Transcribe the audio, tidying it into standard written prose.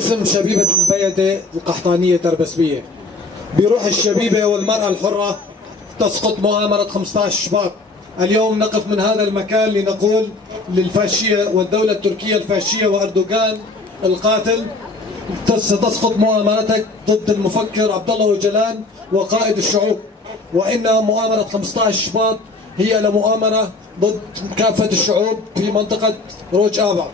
باسم شبيبة البيدة القحطانية تربسبية. بروح الشبيبة والمرأة الحرة تسقط مؤامرة 15 شباط. اليوم نقف من هذا المكان لنقول للفاشية والدولة التركية الفاشية وأردوغان القاتل: ستسقط مؤامرتك ضد المفكر عبد الله أوجلان وقائد الشعوب، وإن مؤامرة 15 شباط هي لمؤامرة ضد كافة الشعوب في منطقة روج آبع.